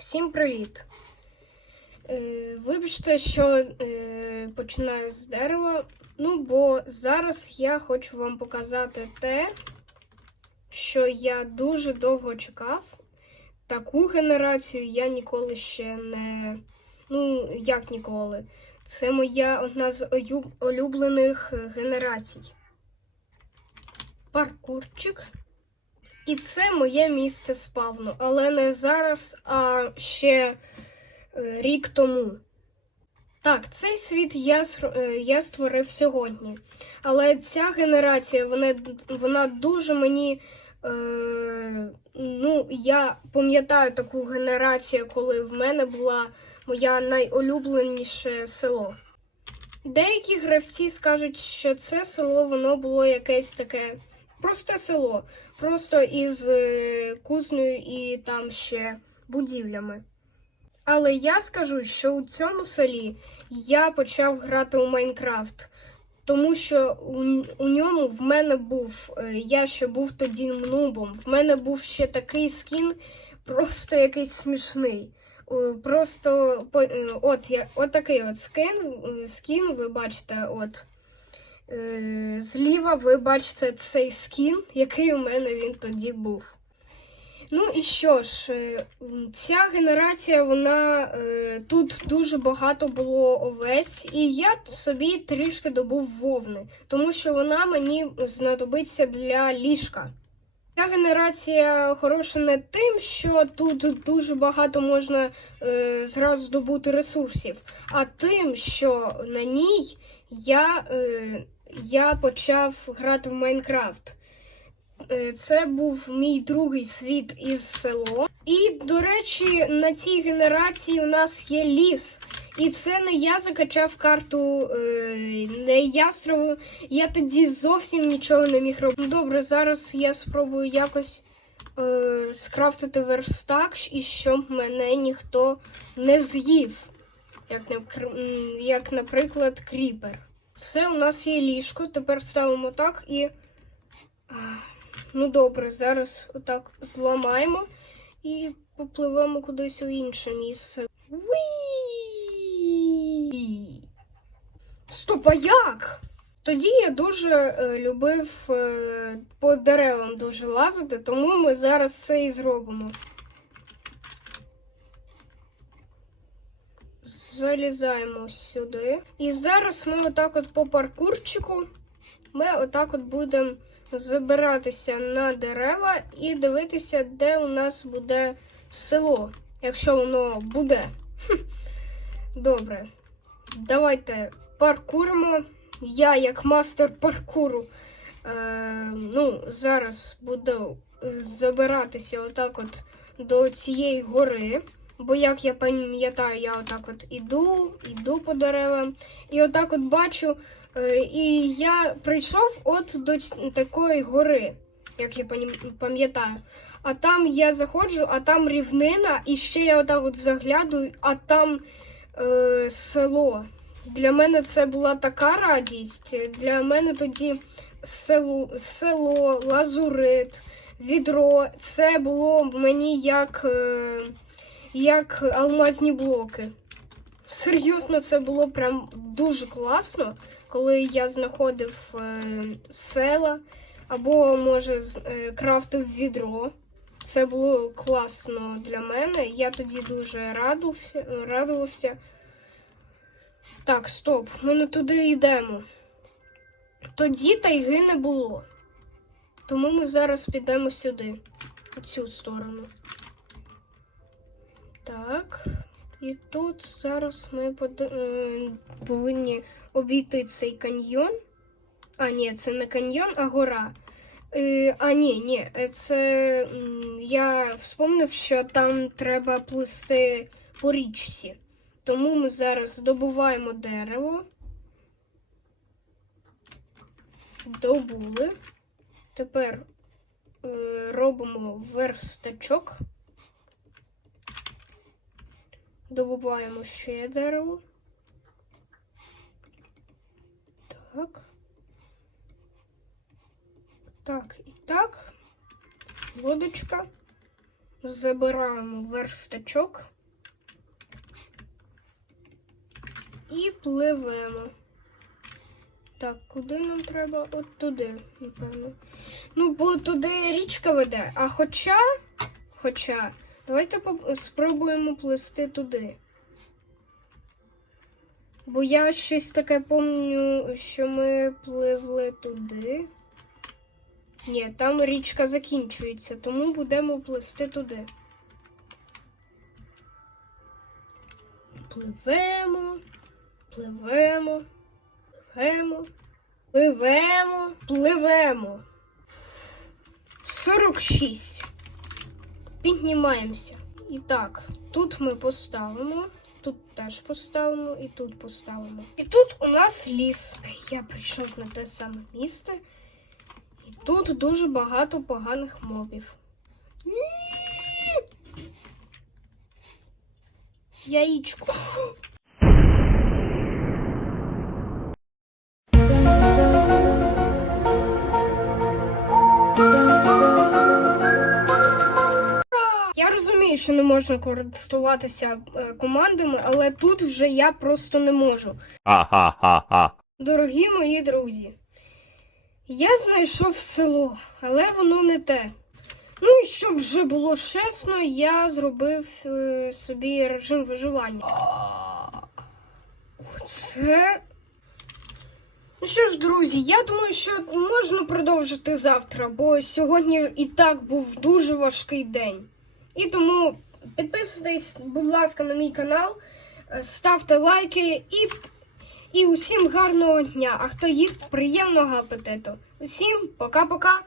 Всім привіт! Е, вибачте, що е, починаю з дерева. Ну, бо зараз я хочу вам показати те, що я дуже довго чекав. Таку генерацію я ніколи ще не. Ну, як ніколи. Це моя одна з улюблених генерацій. Паркурчик. І це моє місце спавну, але не зараз, а ще е, рік тому. Так, цей світ я, е, я створив сьогодні. Але ця генерація, вона, вона дуже мені. Е, ну, я пам'ятаю таку генерацію, коли в мене була моя найулюбленіше село. Деякі гравці скажуть, що це село воно було якесь таке просте село, просто із е, кузнею і там ще будівлями. Але я скажу, що у цьому селі я почав грати у Майнкрафт, тому що у, у ньому в мене був, е, я ще був тоді нубом, в мене був ще такий скін, просто якийсь смішний. Е, Просто от, от такий от скин, е, скін, ви бачите, от. Е, Зліва ви бачите цей скін, який у мене він тоді був. Ну і що ж, е, ця генерація, вона е, тут дуже багато було овець, і я собі трішки добув вовни, тому що вона мені знадобиться для ліжка. Ця генерація хороша не тим, що тут дуже багато можна е, зразу добути ресурсів, а тим, що на ній я, е, я почав грати в Майнкрафт. Е, Це був мій другий світ із село. І, до речі, на цій генерації у нас є ліс. І це не я закачав карту, е, не я. Я тоді зовсім нічого не міг робити. Добре, зараз я спробую якось е, скрафтити верстак, і щоб мене ніхто не з'їв. Як, як, наприклад, кріпер. Все, у нас є ліжко. Тепер ставимо так і. Ну добре, зараз отак зламаємо і попливемо кудись у інше місце. Уі! Стоп, а як? Тоді я дуже е, любив е, по деревам дуже лазити, тому ми зараз це і зробимо. Залізаємо сюди. І зараз ми отак от по паркурчику ми отак от будемо забиратися на дерева і дивитися, де у нас буде село, якщо воно буде. Добре. Давайте паркуримо. Я, як мастер паркуру, е, ну, зараз буду забиратися отак от до цієї гори. Бо, як я пам'ятаю, я отак от іду, іду по деревам, і отак от бачу. Е, І я прийшов от до такої гори, як я пам'ятаю. А там я заходжу, а там рівнина, і ще я отак от заглядую, а там е, село. Для мене це була така радість. Для мене тоді село, село лазурит, відро. Це було мені як, е, як алмазні блоки. Серйозно, це було прям дуже класно, коли я знаходив е, села або, може, е, крафтив відро. Це було класно для мене. Я тоді дуже радувався. радувався. Так, стоп, ми не туди йдемо. Тоді тайги не було. Тому ми зараз підемо сюди, у цю сторону. Так. І тут зараз ми е, повинні обійти цей каньйон. А, ні, це не каньйон, а гора. Е, а, ні, ні, е, це я вспомнив, що там треба плисти по річці. Тому ми зараз добуваємо дерево. Добули. Тепер робимо верстачок. Добуваємо ще дерево. Так. Так, і так. Водочка. забираємо верстачок і пливемо. Так, куди нам треба? От туди, напевно. Ну, бо туди річка веде. А хоча, хоча, давайте спробуємо плисти туди. Бо я щось таке пам'ятаю, що ми пливли туди. Ні, там річка закінчується, тому будемо плисти туди. Пливемо, пливемо, пливемо, пливемо, пливемо. 46. Піднімаємося. І так, тут ми поставимо, тут теж поставимо і тут поставимо. І тут у нас ліс. Я прийшов на те саме місце. І тут дуже багато поганих мобів. Яєчко. Що не можна користуватися е, командами, але тут вже я просто не можу. Ha. Дорогі мої друзі, я знайшов село, але воно не те. Ну і щоб вже було чесно, я зробив е, собі режим виживання. Оце. Ну що ж, друзі, я думаю, що можна продовжити завтра, бо сьогодні і так був дуже важкий день. І тому підписуйтесь, будь ласка, на мій канал, е, ставте лайки і і усім гарного дня. А хто їсть, приємного апетиту. Усім пока-пока.